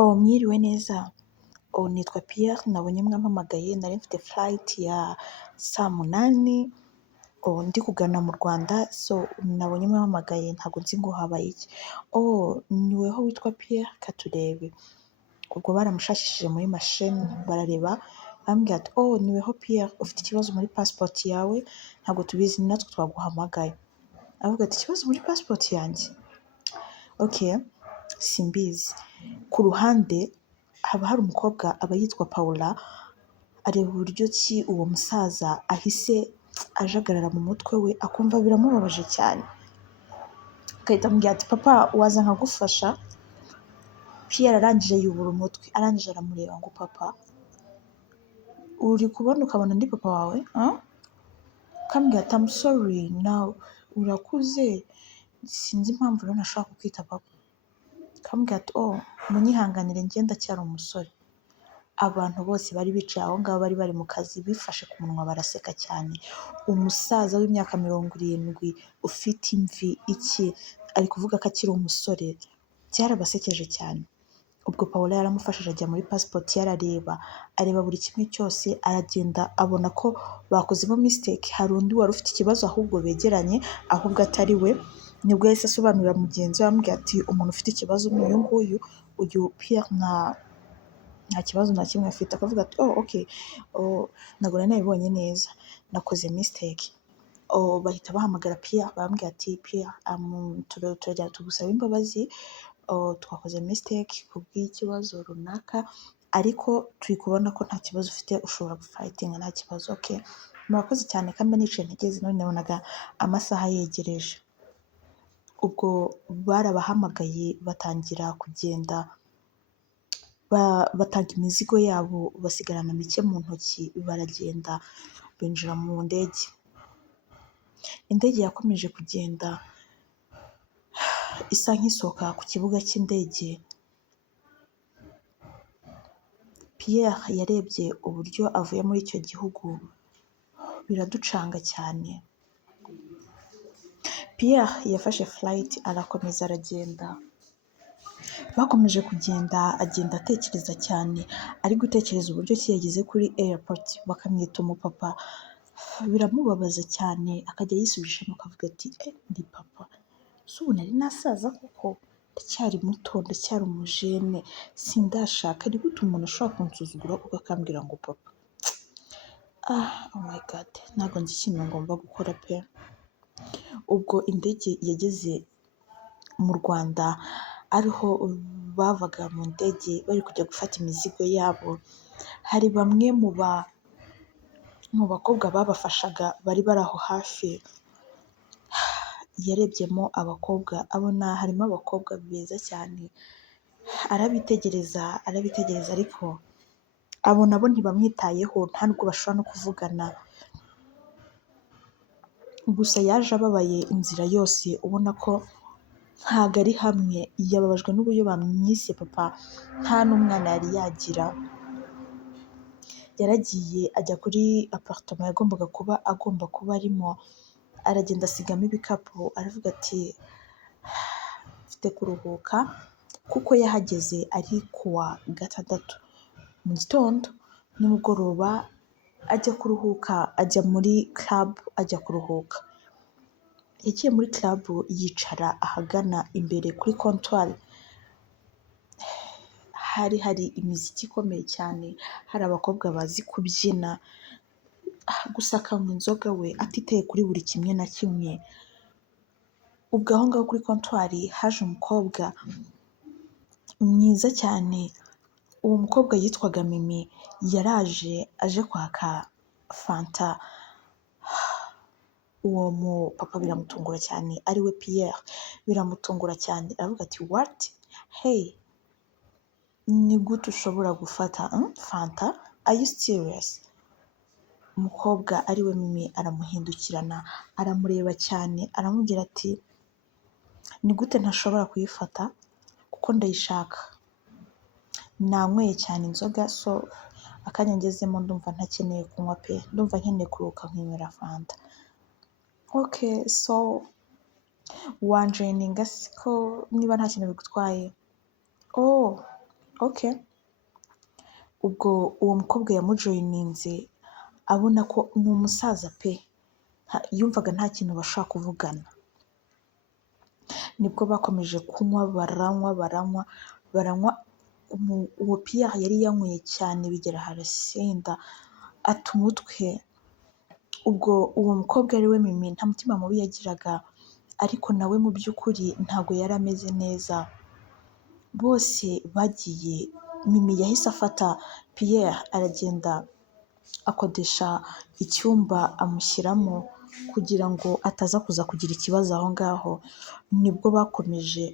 Mwiriwe neza. Nitwa Pierre nabonye mwampamagaye nari mfite flight ya saa munani ndi kugana mu Rwanda, so nabonye mwampamagaye ntabwo nzi ngo habaye iki. Ni weho witwa Pierre? Ka turebe. Ubwo baramushakishije muri mashini barareba bambwira ati ni weho Pierre, ufite ikibazo muri passport yawe, ntabwo tubizi ni natwe twaguhamagaye. Aravuga ati ikibazo muri passport yanjye? Okay, simbizi. Ku ruhande haba hari umukobwa aba yitwa Paula, areba uburyo ki uwo musaza ahise ajagarara mu mutwe we akumva biramubabaje cyane, agahita amubwira ati papa waza nkagufasha. Pierre arangije yubura umutwe, arangije aramureba ngo papa uri kubona ukabona ndi papa wawe? Akambwira ati I'm sorry now urakuze, sinzi impamvu rero ntashobora kukwita papa. Akambwira ati munyihanganire njye ndacyari umusore. Abantu bose bari bicaye aho ngaho bari bari mu kazi bifashe ku munwa baraseka cyane. Umusaza w'imyaka 70 ufite imvi iki ari kuvuga ko akiri umusore, byarabasekeje cyane. Ubwo Paula yaramufashije ajya muri passport ye, areba buri kimwe cyose, aragenda abona ko bakozemo mistake, hari undi wari ufite ikibazo ahubwo begeranye ahubwo atari we. Nibwo yahise asobanurira mugenzi we amubwira ati umuntu ufite ikibazo ni uyu nguyu, uyu Pierre nta kibazo na kimwe afite. Akavuga ati okay, ntabwo nari nabibonye neza, nakoze mistake. Bahita bahamagara Pierre bambwira ati Pierre turajya tugusaba imbabazi, twakoze mistake kubw'ikibazo runaka, ariko turi kubona ko nta kibazo ufite, ushobora gufightinga nta kibazo. Okay, murakoze cyane kandi nicaye ntegeze, none nabonaga amasaha yegereje. Ubwo barabahamagaye batangira kugenda, batanga imizigo yabo basigarana mike mu ntoki, baragenda binjira mu ndege. Indege yakomeje kugenda isa nk'isohoka ku kibuga cy'indege. Pierre yarebye uburyo avuye muri icyo gihugu, biraducanga cyane. Pierre yafashe flight arakomeza aragenda. Bakomeje kugenda, agenda atekereza cyane, ari gutekereza uburyo ki yageze kuri airport bakamwita umupapa. Biramubabaza cyane, akajya yisubirishamo akavuga ati ndi papa, si ubu nari nasaza kuko? Ndacyari muto, ndacyari umujene, sindashaka, ni gute umuntu ashobora kunsuzugura kuko akambwira ngo papa? Oh my god, ntabwo nzi ikintu ngomba gukora pe. Ubwo indege yageze mu Rwanda, ariho bavaga mu ndege bari kujya gufata imizigo yabo, hari bamwe mu bakobwa babafashaga bari bari aho hafi. Yarebyemo abakobwa abona harimo abakobwa beza cyane, arabitegereza ariko abona bo ntibamwitayeho, nta nubwo bashobora no kuvugana. Gusa yaje ababaye inzira yose, ubona ko ntabwo ari hamwe. Yababajwe n'uburyo bamwise papa, nta n'umwana yari yagira. Yaragiye ajya kuri apartment yagombaga kuba agomba kuba arimo, aragenda asigamo ibikapu, aravuga ati mfite kuruhuka, kuko yahageze ari kuwa gatandatu mu gitondo. Nimugoroba ajya kuruhuka, ajya muri club ajya kuruhuka. Yagiye muri club yicara ahagana imbere kuri comptoir. Hari imiziki ikomeye cyane, hari abakobwa bazi kubyina, gusa akanywa inzoga we atitaye kuri buri kimwe na kimwe. Ubwo aho ngaho kuri comptoir haje umukobwa mwiza cyane. Uwo mukobwa yitwaga Mimi, yaraje aje kwaka fanta. Uwo mupapa biramutungura cyane, ariwe Pierre, biramutungura cyane, aravuga ati what? Hey, ni gute ushobora gufata fanta? Are you serious? Umukobwa ariwe Mimi aramuhindukirana, aramureba cyane, aramubwira ati ni gute ntashobora kuyifata? Kuko ndayishaka, nanyweye cyane inzoga, so akanya ngezemo ndumva ntakeneye kunywa pe, ndumva nkeneye kuruhuka nkinywera fanta. Okay, so wanjoyininga siko niba nta kintu bigutwaye? okay. Ubwo uwo mukobwa yamujoyininze abona ko ni umusaza pe, yumvaga nta kintu bashobora kuvugana. Nibwo bakomeje kunywa, baranywa, uwo Pierre yari yanyweye cyane bigera harasinda ata umutwe. Ubwo uwo mukobwa ari we Mimi nta mutima mubi yagiraga, ariko nawe mu by'ukuri ntabwo yari ameze neza. Bose bagiye, Mimi yahise afata Pierre aragenda akodesha icyumba amushyiramo kugira ngo ataza kuza kugira ikibazo aho ngaho. Nibwo bakomeje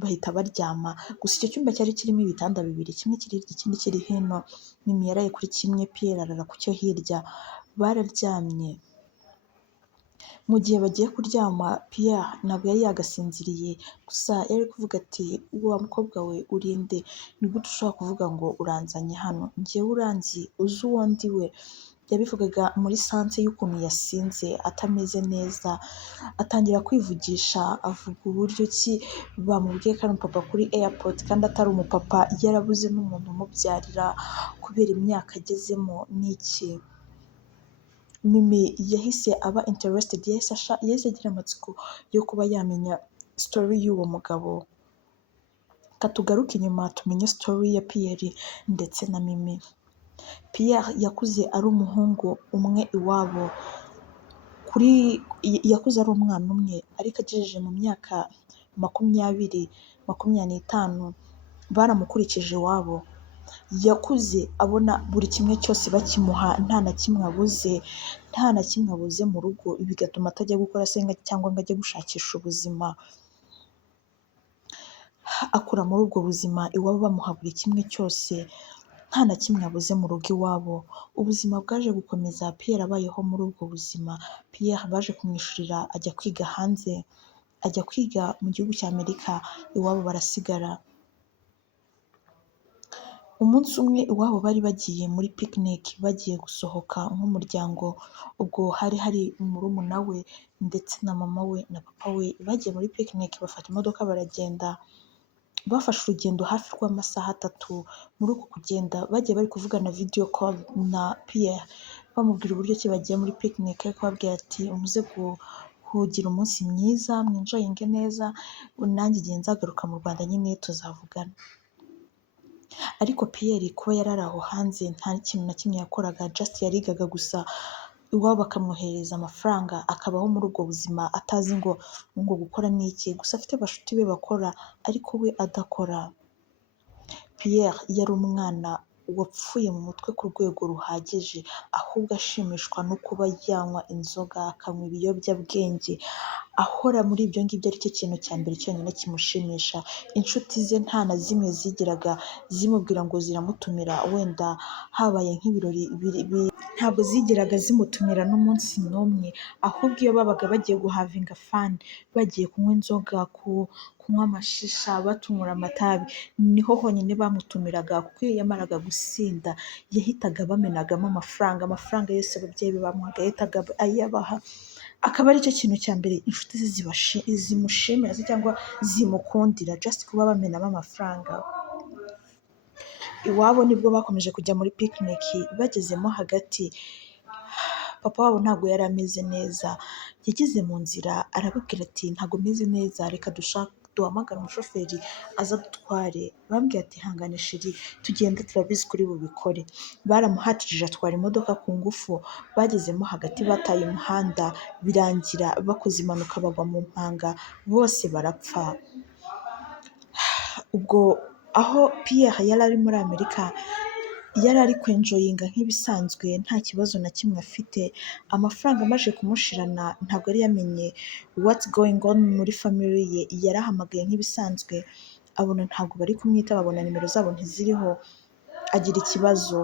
bahita baryama, gusa icyo cyumba cyari kirimo ibitanda bibiri, kimwe kiri hirya ikindi kiri hino. Mimi yaraye kuri kimwe, Pierre arara ku cyo hirya. Bararyamye. Mu gihe bagiye kuryama Pierre ntabwo yari yagasinziriye, gusa yari kuvuga ati wa mukobwa we uri nde? Ni gute ushobora kuvuga ngo uranzanye hano? Njyewe uranzi, uzi uwo ndi we? Yabivugaga muri sanse y'ukuntu yasinze atameze neza, atangira kwivugisha avuga uburyo ki bamubwiye ko ari umupapa kuri airport kandi atari umupapa, yarabuze n'umuntu umubyarira kubera imyaka agezemo n'iki. Mimi yahise aba interested, yahise agira amatsiko yo kuba yamenya story y'uwo mugabo. Katugaruke inyuma tumenye story ya Pierre ndetse na Mimi. Pierre yakuze ari umuhungu umwe iwabo, yakuze ari umwana umwe, ariko agejeje mu myaka 20-25 baramukurikije iwabo. Yakuze abona buri kimwe cyose bakimuha, nta na kimwe abuze mu rugo, bigatuma atajya gukora senga cyangwa ngo ajye gushakisha ubuzima. Akura muri ubwo buzima, iwabo bamuha buri kimwe cyose, nta na kimwe abuze mu rugo iwabo. Ubuzima bwaje gukomeza, Pierre abayeho muri ubwo buzima. Pierre baje kumwishyurira ajya kwiga hanze, ajya kwiga mu gihugu cya Amerika, iwabo barasigara. Umunsi umwe iwabo bari bagiye muri picnic, bagiye gusohoka nk'umuryango. Ubwo hari murumuna we ndetse na mama we na papa we, bagiye muri picnic bafata imodoka baragenda. Bafashe urugendo hafi rw'amasaha 3. Muri uku kugenda bagiye bari kuvugana video call na Pierre, bamubwira uburyo ki bagiye muri picnic, ariko babwira ati umuze kugira umunsi mwiza, mwinjoyinge neza, nanjye igihe nzagaruka mu Rwanda nyine tuzavugana. Ariko Pierre kuba yarari aho hanze nta kintu na kimwe yakoraga, just yarigaga gusa. Iwabo bakamwohereza amafaranga, akabaho muri ubwo buzima atazi ngo gukora n'iki, gusa afite abashuti be bakora ariko we adakora. Pierre yari umwana wapfuye mu mutwe ku rwego ruhagije, ahubwo ashimishwa no kuba yanywa inzoga, akanywa ibiyobyabwenge, ahora muri ibyo ngibyo ari cyo kintu cya mbere cyonyine kimushimisha. Inshuti ze nta na zimwe zigeraga zimubwira ngo ziramutumira, wenda habaye nk'ibirori ntabwo zigeraga zimutumira n'umunsi n'umwe, ahubwo iyo babaga bagiye guhavinga fani, bagiye kunywa inzoga, kunywa amashisha, batumura amatabi, niho honyine bamutumiraga, kuko iyo yamaraga gusinda yahitaga bamenagamo amafaranga yose ababyeyi be bamuhaga yahitaga ayabaha. Akaba aricyo kintu cya mbere inshuti ze zimushimira cyangwa zimukundira, just kuba bamenamo amafaranga. Iwabo nibwo bakomeje kujya muri picnic, bagezemo hagati papa wabo ntabwo yari ameze neza. Yageze mu nzira arababwira ati ntabwo meze neza, reka duhamagare umushoferi aza dutware. Bambwiye ati hangane sheri, tugende turabizi kuri bubikore. Baramuhatirije atwara imodoka ku ngufu, bagezemo hagati bataye umuhanda, birangira bakoze impanuka bagwa mu mpanga, bose barapfa. Ubwo aho Pierre yari ari muri Amerika, yari ari kwenjoyinga nk'ibisanzwe, nta kibazo na kimwe afite. Amafaranga amaze kumushirana ntabwo yari yamenye what's going on muri family ye. Yarahamagaye nk'ibisanzwe, abona ntabwo bari kumwita, babona nimero zabo ntiziriho, agira ikibazo.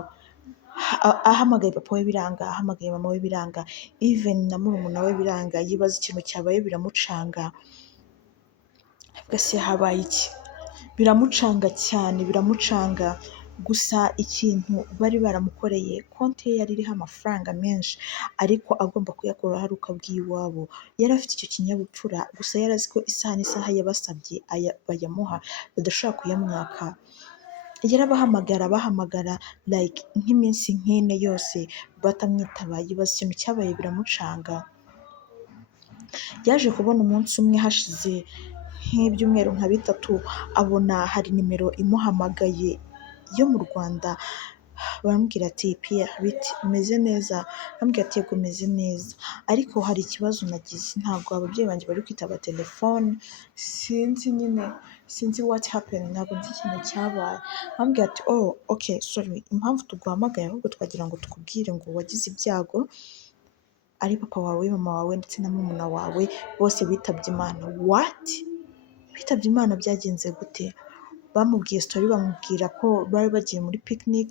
Ahamagaye papa we biranga, ahamagaye mama we biranga, even na murumuna we biranga. Yibaza ikintu cyabaye, biramucanga. Gase habaye iki? Biramucanga cyane, biramucanga. Gusa ikintu bari baramukoreye, konti ye yari iriho amafaranga menshi, ariko agomba kuyakura hari uko abwiye iwabo. Yari afite icyo kinyabupfura, gusa yari azi ko isaha n'isaha yabasabye bayamuha, badashobora kuyamwaka. bahamagara like nk'iminsi nk'ine yose batamwitaba, yibaza ikintu cyabaye biramucanga. Yaje kubona umunsi umwe hashize nk'ibyumweru nka bitatu, abona hari nimero imuhamagaye yo mu Rwanda, baramubwira ati Pierre biti umeze neza? Arambwira ati yego meze neza, ariko hari ikibazo nagize, ntabwo ababyeyi banjye bari kwitaba telefone, sinzi what happened, ntabwo nzi ikintu cyabaye. Arambwira ati oh okay sorry, impamvu tuguhamagaye ahubwo twagira ngo tukubwire ngo wagize ibyago, ari papa wawe, mama wawe ndetse na murumuna wawe bose bitabye Imana. What? Bitabye Imana byagenze gute? Bamubwiye story, bamubwira ko bari bagiye muri picnic,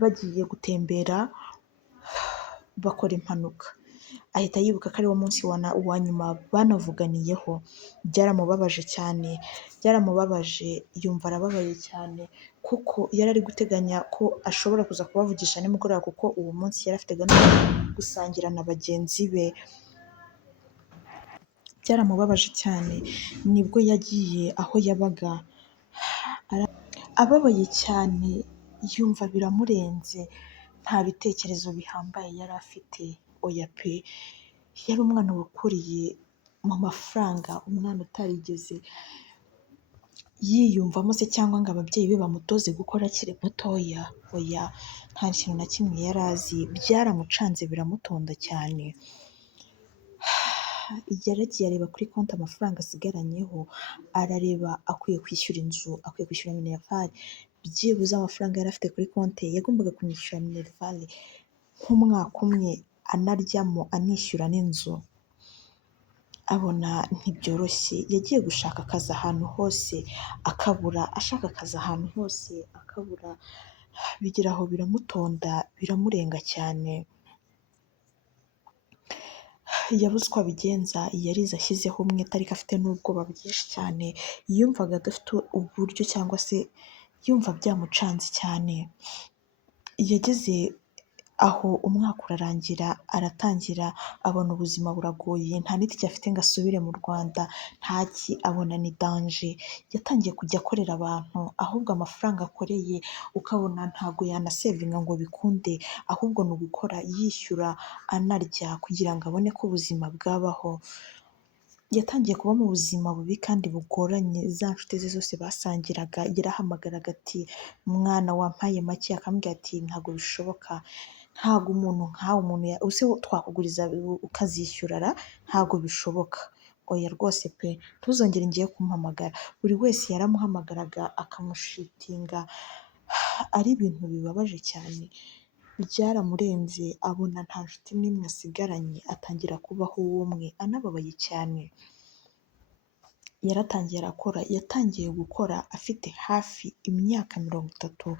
bagiye gutembera bakora impanuka, ahita yibuka ko ari wo munsi wa nyuma banavuganiyeho. Byaramubabaje yumva arababaye cyane, kuko yari ari guteganya ko ashobora kuza kubavugisha nimugoroba, kuko uwo munsi yari afite gahunda yo gusangira na bagenzi be. Byaramubabaje cyane, nibwo yagiye aho yabaga ababaye cyane, yumva biramurenze, nta bitekerezo bihambaye yari afite, oya pe, yari umwana wakuriye mu mafaranga, umwana utarigeze yiyumvamo se cyangwa ngo ababyeyi be bamutoze gukora akiri mutoya, oya, nta kintu na kimwe yari azi, byaramucanze biramutonda cyane. Yaragiye areba kuri konti amafaranga asigaranyeho, arareba akwiye kwishyura inzu, akwiye kwishyura minerivare, byibuze amafaranga yari afite kuri konti yagombaga kumwishyura minerivare nk'umwaka umwe, anaryamo anishyura n'inzu. Abona ntibyoroshye, yagiye gushaka akazi ahantu hose akabura, ashaka akazi ahantu hose akabura, bigera aho biramutonda biramurenga cyane. Yabuze uko abigenza, yarize ashyizeho umwete ariko afite n'ubwoba bwinshi cyane, yumvaga adafite uburyo cyangwa se yumva byamucanze cyane. Yageze aho umwaka urarangira, aratangira abona ubuzima buragoye, nta n'itike afite ngo asubire mu Rwanda, ntaki, abona ni danje. Yatangiye kujya akorera abantu, ahubwo amafaranga akoreye ukabona ntabwo yanasevinga ngo bikunde, ahubwo ni ugukora yishyura anarya kugira ngo abone ko ubuzima bwabaho. Yatangiye kuba mu buzima bubi kandi bugoranye, za nshuti ze zose basangiraga yarahamagaraga ati mwana wampaye make, akambwira ati ntabwo bishoboka, ntabwo umuntu nkawe use twakuguriza ukazishyurara, ntabwo bishoboka, oya rwose pe, ntuzongere ngiye kumuhamagara. Buri wese yaramuhamagaraga akamushitinga, ari ibintu bibabaje cyane, byaramurenze, abona nta nshuti n'imwe asigaranye, atangira kubaho w'umwe, anababaye cyane. Yaratangiye arakora, yatangiye gukora afite hafi imyaka 30,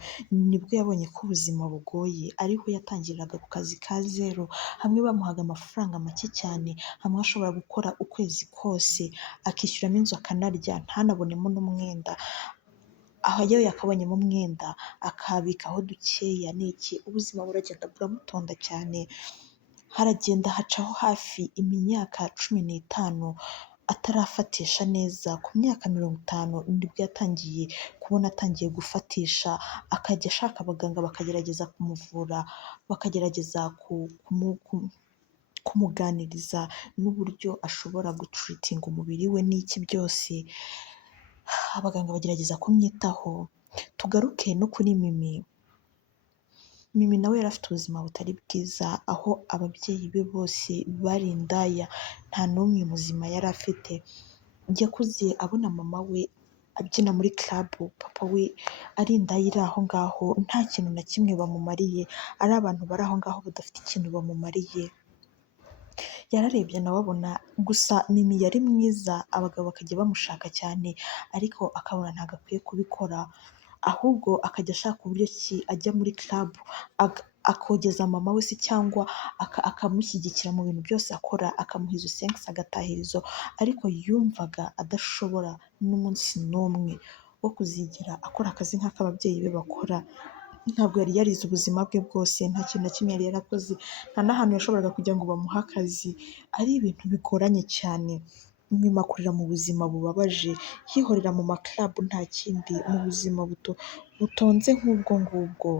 nibwo yabonye ko ubuzima bugoye, ariho yatangiriraga ku kazi ka zero, hamwe bamuhaga amafaranga make cyane, hamwe ashobora gukora ukwezi kose akishyuramo inzu akanarya ntanabonemo n'umwenda, aho yo yakabonyemo umwenda akabikaho dukeya n'iki, ubuzima buragenda buramutonda cyane. Haragenda hacaho hafi imyaka 15 atarafatisha neza, ku myaka 50 nibwo yatangiye kubona atangiye gufatisha, akajya ashaka abaganga bakagerageza kumuvura, bakagerageza kumuganiriza n'uburyo ashobora gutreatinga umubiri we n'iki byose, abaganga bagerageza kumwitaho. Tugaruke no kuri Mimi nawe yari afite ubuzima butari bwiza, aho ababyeyi be bose bari indaya, nta n'umwe muzima yari afite. Yakuze abona mama we abyina muri club, papa we ari indaya iri aho ngaho, nta kintu na kimwe bamumariye, ari abantu bari aho ngaho badafite ikintu bamumariye. Yararebye nawe abona gusa Mimi yari mwiza, abagabo bakajya bamushaka cyane, ariko akabona ntabwo akwiye kubikora, ahubwo akajya ashaka uburyo ki ajya muri club akogeza mama we se, cyangwa akamushyigikira mu bintu byose akora, akamuha izo senkisi agatahirizo, ariko yumvaga adashobora n'umunsi n'umwe wo kuzigira akora akazi nk'ak'ababyeyi be bakora. Ntabwo yari yarize ubuzima bwe bwose, nta kintu na kimwe yari yarakoze, nta n'ahantu yashoboraga kugira ngo bamuhe akazi, ari ibintu bigoranye cyane. Mimi akurira mu buzima bubabaje, yihorera mu ma club nta kindi, mu buzima butonze nk'ubwo ngubwo.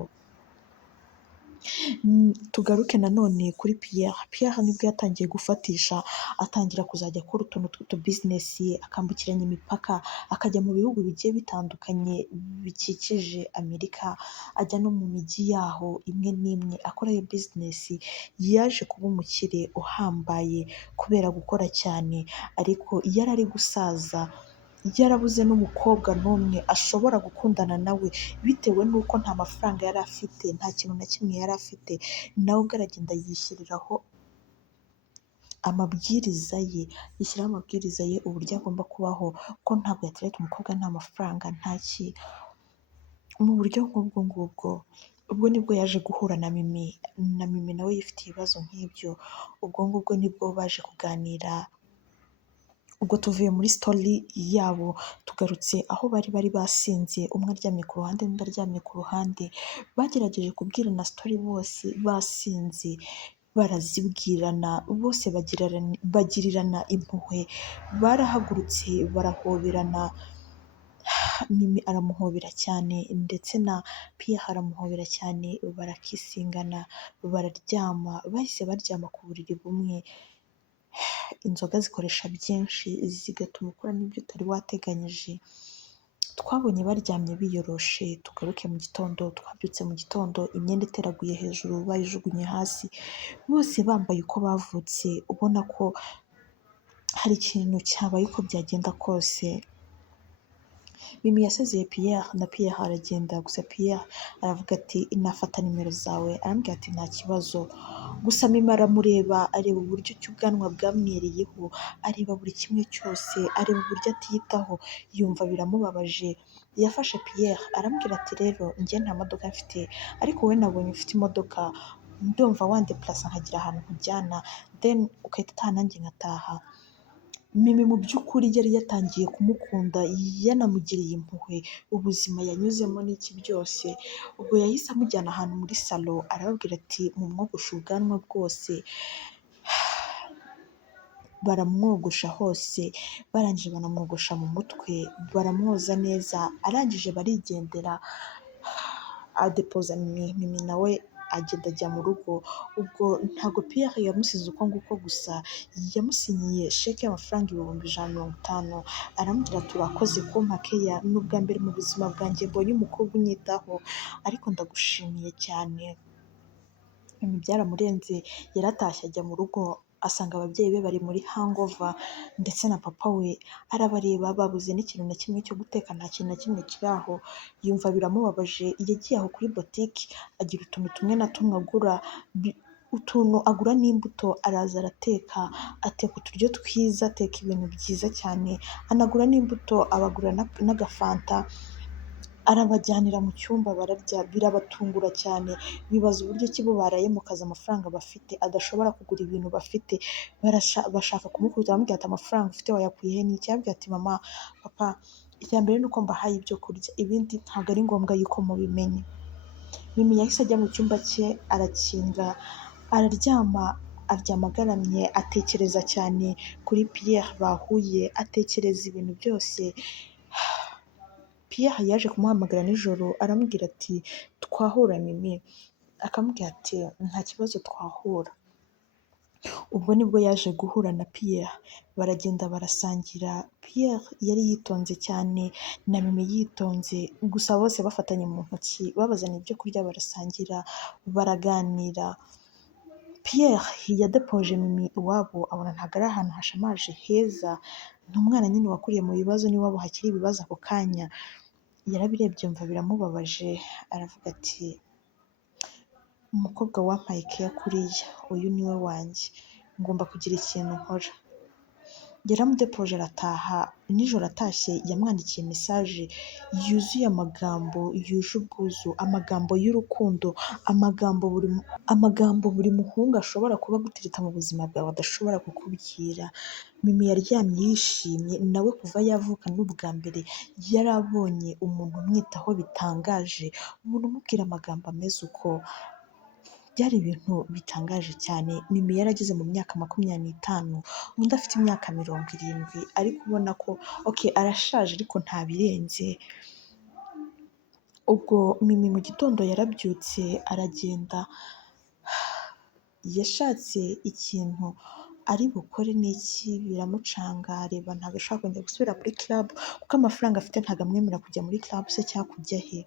Tugaruke nanone kuri Pierre. Pierre nibwo yatangiye gufatisha, atangira kuzajya akora utuntu tw'utubizinesi, akambukiranya imipaka, akajya mu bihugu bigiye bitandukanye bikikije Amerika, ajya no mu mijyi yaho imwe n'imwe akorayo bizinesi. Yaje kuba umukire uhambaye kubera gukora cyane, ariko yari ari gusaza, yarabuze n'umukobwa n'umwe ashobora gukundana nawe bitewe n'uko nta mafaranga yari afite, nta kintu na kimwe yari afite. Nawe ubwo aragenda yishyiriraho amabwiriza ye, yishyiraho amabwiriza ye uburyo agomba kubaho, ko ntabwo yatereta umukobwa nta mafaranga nta ki, mu buryo nk'ubwo ngubwo. Ubwo nibwo yaje guhura na Mimi, na Mimi nawe yifitiye ibibazo nk'ibyo. Ubwo ngubwo nibwo baje kuganira. Ubwo tuvuye muri story yabo tugarutse aho bari basinze, umwe aryamye ku ruhande undi aryamye ku ruhande, bagerageje kubwirana story bose basinze, barazibwirana bose bagirirana impuhwe, barahagurutse barahoberana. Mimi aramuhobera cyane ndetse na Pierre aramuhobera cyane, barakisingana, bararyama, bahise baryama ku buriri bumwe. Inzoga zikoresha byinshi zigatuma ukora n'ibyo utari wateganyije. Twabonye baryamye biyoroshe. Tugaruke mu gitondo, twabyutse mu gitondo imyenda iteraguye hejuru bayijugunye hasi, bose bambaye uko bavutse, ubona ko hari ikintu cyabaye uko byagenda kose. Mimi yasezeye Pierre na Pierre aragenda, gusa Pierre aravuga ati nafata nimero zawe, arambwira ati nta kibazo. Gusa Mimi aramureba, areba uburyo ki ubwanwa bwamwereyeho, areba buri kimwe cyose, areba uburyo atiyitaho, yumva biramubabaje. Yafashe Pierre arambwira ati rero njye nta modoka mfite, ariko wowe nabonye ufite imodoka, ndumva wandeplasa nkagira ahantu nkujyana, then ugahita utaha nanjye ngataha. Mimi mu by'ukuri yari yatangiye kumukunda, yanamugiriye impuhwe, ubuzima yanyuzemo n'iki byose. Ubwo yahise amujyana ahantu muri salo, arababwira ati mumwogoshe ubwanwa bwose. Baramwogosha hose, barangije banamwogosha mu mutwe, baramwoza neza, arangije barigendera. Adepoza Mimi nawe agenda ajya mu rugo. Ubwo ntabwo Pierre yamusize uko nguko gusa, yamusinyiye sheke y'amafaranga 150. Arambwira ati urakoze kumpa keya, ni ubwa mbere mu buzima bwanjye mbonye umukobwa unyitaho, ariko ndagushimiye cyane. Mimi byaramurenze, yaratashye ajya mu rugo asanga ababyeyi be bari muri hangover ndetse na papa we arabareba, babuze n'ikintu na kimwe cyo guteka, nta kintu na kimwe kiri aho. Yumva biramubabaje, yagiye aho kuri botike agira utuntu tumwe na tumwe agura, utuntu agura n'imbuto, araza arateka, ateka uturyo twiza, ateka ibintu byiza cyane, anagura n'imbuto, abagura n'agafanta, arabajyanira mu cyumba bararya, birabatungura cyane. Bibaza uburyo ki bo baraye mu kazi amafaranga bafite adashobora kugura ibintu bafite, bashaka kumukubita bamubwira ati amafaranga ufite wayakuye he? N'iki? Arababwira ati mama, papa, icya mbere ni uko mbahaye ibyo kurya, ibindi ntabwo ari ngombwa yuko mubimenya. Mimi yahise ajya mu cyumba cye arakinga, araryama, aryama agaramye, atekereza cyane kuri Pierre bahuye, atekereza ibintu byose. Pierre yaje kumuhamagara nijoro, aramubwira ati twahura Mimi? Akamubwira ati nta kibazo twahura. Ubwo nibwo yaje guhura na Pierre, baragenda barasangira. Pierre yari yitonze cyane na Mimi yitonze, gusa bose bafatanye mu ntoki, babazaniye ibyo kurya barasangira, baraganira. Pierre yadepoje Mimi iwabo, abona ntabwo ari ahantu hashamaje heza, ni umwana nyine wakuriye mu bibazo, n'iwabo hakiri ibibazo ako kanya. Yarabirebye yumva biramubabaje, aravuga ati umukobwa wampaye keya kuriya, uyu niwe wanjye, ngomba kugira ikintu nkora. Yaramudepoje arataha, nijoro atashye yamwandikiye mesaje yuzuye amagambo yuje ubwuzu, amagambo y'urukundo, amagambo buri muhungu ashobora kuba agutereta mu buzima bwawe adashobora kukubwira. Mimi yaryamye yishimye, nawe kuva yavuka n'ubwa mbere yari abonye umuntu umwitaho bitangaje, umuntu umubwira amagambo ameze uko. byari ibintu bitangaje cyane. Mimi yarageze mu myaka 25, undi afite imyaka 70, ariko ubona ko arashaje ariko ntabirenze. Ubwo Mimi mu gitondo yarabyutse aragenda, yashatse ikintu ari bukore n'iki biramucanga, areba ntabwo ashobora kongera gusubira muri club kuko amafaranga afite ntabwo amwemerera kujya muri club se cyangwa kujya he.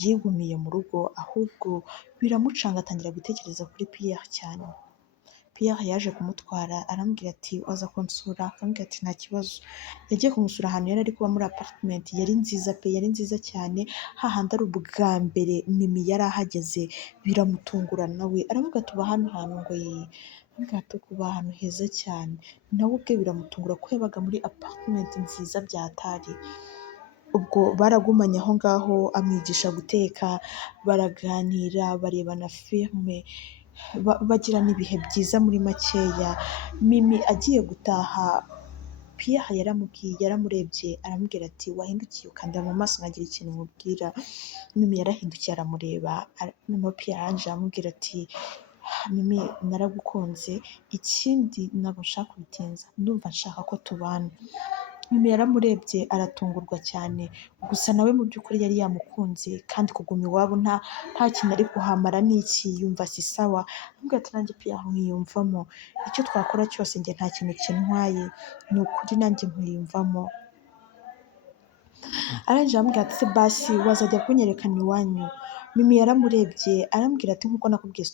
Yigumiye mu rugo, ahubwo biramucanga atangira gutekereza kuri Pierre cyane. Pierre yaje kumutwara arambwira ati waza kunsura, arambwira ati nta kibazo. Yagiye kumusura ahantu yari ari kuba muri apartment, yari nziza pe, yari nziza cyane, hahandi ari ubwa mbere Mimi yari ahageze, biramutungura nawe aravuga ati uba hano hantu, ngo arambwira ati kuba ahantu heza cyane. Nawe ubwe biramutungura ko yabaga muri apartment nziza bya hatari. Ubwo baragumanye aho ngaho, amwigisha guteka, baraganira, barebana filime, bagirana ibihe byiza muri makeya. Mimi agiye gutaha, Pierre yaramurebye aramubwira ati wahindukiye ukandeba mu maso nkagira ikintu umubwira. Mimi yarahindukiye aramureba, noneho Pierre arangije aramubwira ati Mimi naragukunze, ikindi ntabwo nshaka kubitinza, ndumva nshaka ko tubana. Mimi yaramurebye aratungurwa cyane, gusa nawe mu by'ukuri yari yamukunze kandi kuguma iwabo nta kintu ari kuhamara n'iki, yumva si sawa. Aramubwira ati nanjye Pierre nkwiyumvamo, icyo twakora cyose njye nta kintu kintwaye, ni ukuri nanjye nkwiyumvamo. Arangije aramubwira ati se basi wazajya kunyerekana iwanyu. Mimi yaramurebye arambwira ati nk'uko nakubwiye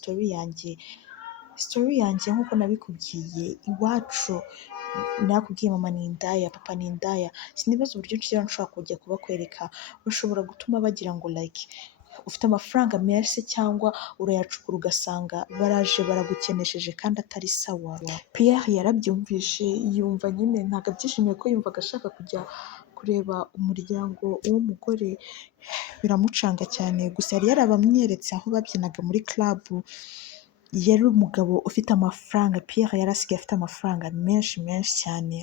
story yanjye nk'uko nabikubwiye, iwacu nakubwiye mama ni indaya, papa ni indaya, sinibaza uburyo nshobora kujya kubakwereka, bashobora gutuma bagira ngo like ufite amafaranga menshi cyangwa urayacukura ugasanga baraje baragukenesheje kandi atari sawa. Pierre yarabyumvishe, yumva nyine ntabwo abyishimiye ko yumvaga ashaka kujya kureba umuryango w'umugore, biramucanga cyane. Gusa yari yarabamweretse aho babyinaga muri club, yari umugabo ufite amafaranga. Pierre yari asigaye afite amafaranga menshi cyane.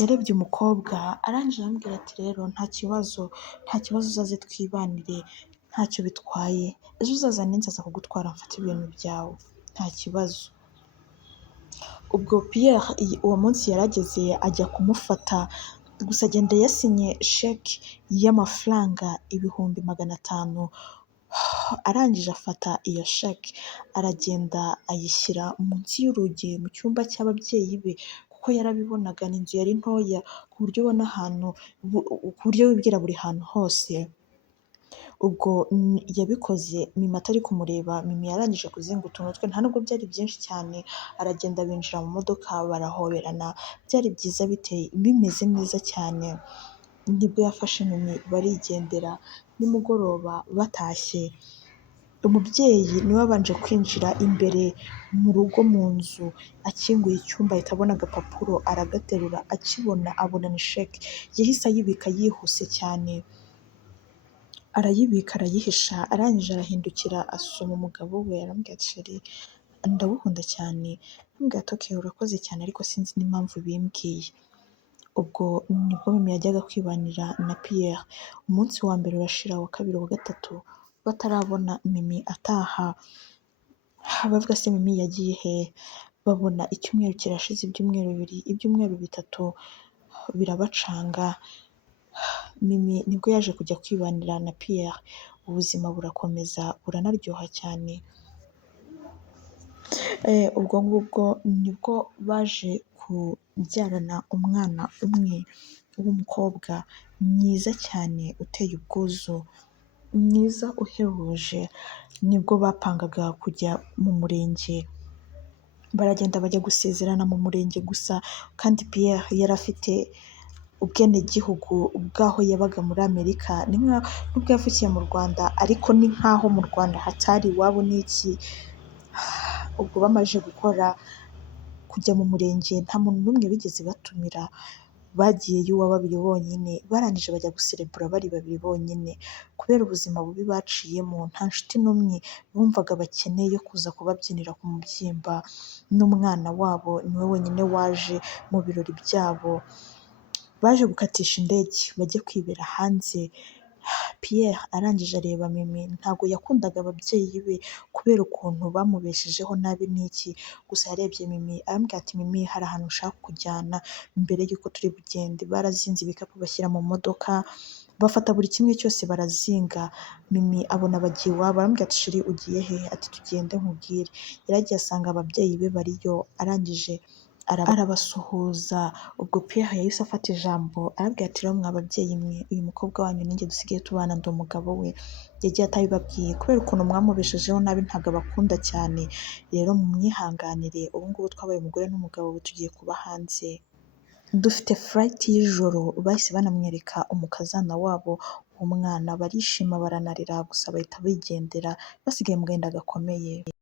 Yarebye umukobwa arangije aramubwira ati rero nta kibazo uzaze twibanire, ntacyo bitwaye, ejo uzazane nzaza kugutwara mfate ibintu byawe, nta kibazo. Ubwo Pierre uwo munsi yarageze ajya kumufata, gusa agenda yasinye sheke y'amafaranga 500. Arangije afata iyo sheke aragenda ayishyira munsi y'urugi mu cyumba cy'ababyeyi be, kuko yarabibonaga ni inzu yari ntoya ku buryo ubona ahantu, ku buryo wibwira buri hantu hose. Ubwo yabikoze Mimi atari kumureba. Mimi yarangije kuzinga utuntu twe, nta nubwo byari byinshi cyane, aragenda binjira mu modoka barahoberana, byari byiza bimeze neza cyane. Nibwo yafashe Mimi barigendera. Nimugoroba batashye, umubyeyi niwe wabanje kwinjira imbere mu rugo mu nzu, akinguye icyumba ahita abona agapapuro aragaterura, akibona abona ni sheke, yahise ayibika yihuse cyane, arayibika arayihisha. Arangije arahindukira asoma umugabo we, aramubwira ati sheri ndagukunda cyane. Aramubwira ati okay urakoze cyane ariko sinzi n'impamvu bimbwiye. Ubwo nibwo Mimi yajyaga kwibanira na Pierre. Umunsi wa mbere urashira, wa kabiri, wa gatatu batarabona Mimi ataha, bavuga se Mimi yagiye he? Babona icyumweru kirashize, ibyumweru 2, ibyumweru 3 birabacanga. Mimi nibwo yaje kujya kwibanira na Pierre, ubuzima burakomeza buranaryoha cyane. Ubwo ngubwo nibwo baje kubyarana umwana umwe w'umukobwa mwiza cyane, uteye ubwuzu, mwiza uhebuje. Nibwo bapangaga kujya mu murenge, baragenda bajya gusezerana mu murenge gusa, kandi Pierre yari afite ubwenegihugu bw'aho yabaga muri Amerika. Nubwo yavukiye mu Rwanda ariko ni nk'aho mu Rwanda hatari iwabo n'iki. Ubwo bamaze kujya mu murenge, nta muntu n'umwe bigeze batumira, bagiyeyo uwa babiri bonyine, barangije bajya guserebura bari babiri bonyine. Kubera ubuzima bubi baciyemo, nta nshuti n'umwe bumvaga bakeneye yo kuza kubabyinira ku mubyimba, n'umwana wabo niwe wenyine waje mu birori byabo. Baje gukatisha indege bajye kwibera hanze. Pierre arangije areba Mimi ntabwo yakundaga ababyeyi be kubera ukuntu bamubeshejeho nabi n'iki, gusa yarebye Mimi arambwira ati Mimi hari ahantu ushaka kujyana mbere y'uko turi bugende, barazinze ibikapu bashyira mu modoka bafata buri kimwe cyose barazinga. Mimi abona bagiye iwabo arambwira ati sheri ugiye hehe? Ati tugende nkubwire. Yaragiye asanga ababyeyi be bariyo arangije arabasuhuza, ubwo Pierre yahise afata ijambo arabwira ati rero mwa babyeyi mwe uyu mukobwa wanyu ninjye dusigaye tubana ndi umugabo we, yagiye atabibabwiye kubera ukuntu mwamubeshejeho nabi ntabwo abakunda cyane, rero mumwihanganire ubu ngubu twabaye umugore n'umugabo ubu tugiye kuba hanze. Dufite flight y'ijoro, bahise banamwereka umukazana wabo w'umwana barishima baranarira gusa bahita bigendera basigaye mu gahinda gakomeye.